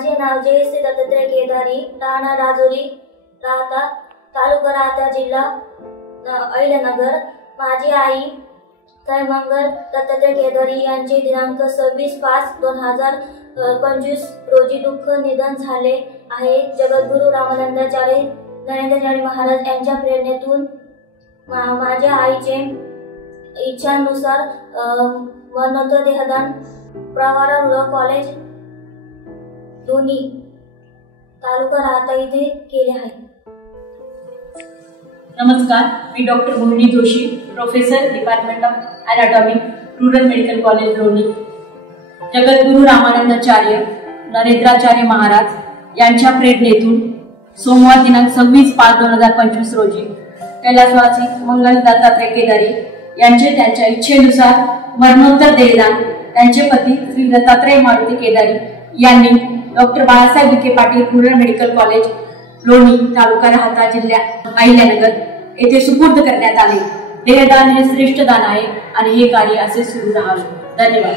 माझे नाव जयश्री दत्तात्रय केदारी, राहणार राजुरी, राहता तालुका राहता, जिल्हा अहिल्यानगर। माझी आई मंगल दत्तात्रय केदारी यांचे दिनांक 26/5/2025 रोजी दुःख निधन झाले आहे। जगद्गुरू रामानंदाचार्य नरेंद्राचार्य महाराज यांच्या प्रेरणेतून माझ्या आईचे इच्छानुसार मरणोत्तर देहदान प्रवारागृह कॉलेज दोन्ही तालुका राहता येथे केले आहे। नमस्कार, मी doctor Mohini Joshi, professor department of anatomy, rural medical college Loni. Jagadguru Ramanandacharya Narendracharya Maharaj यांच्या प्रेरणेतून सोमवार दिनांक 26/5/2025 रोजी कैलासवासी मंगल दत्तात्रय केदारी यांचे त्यांच्या इच्छेनुसार मरणोत्तर देहदान त्यांचे पती श्री दत्तात्रय मारुती केदारी यांनी doctor Balasaheb Vikhe Patil rural medical college लोणी तालुका राहता, जिल्हा अहिल्यानगर येथे सुपूर्द करण्यात आले। देहदान हे श्रेष्ठ दान आहे आणि हे कार्य असे सुरू राहावे। धन्यवाद।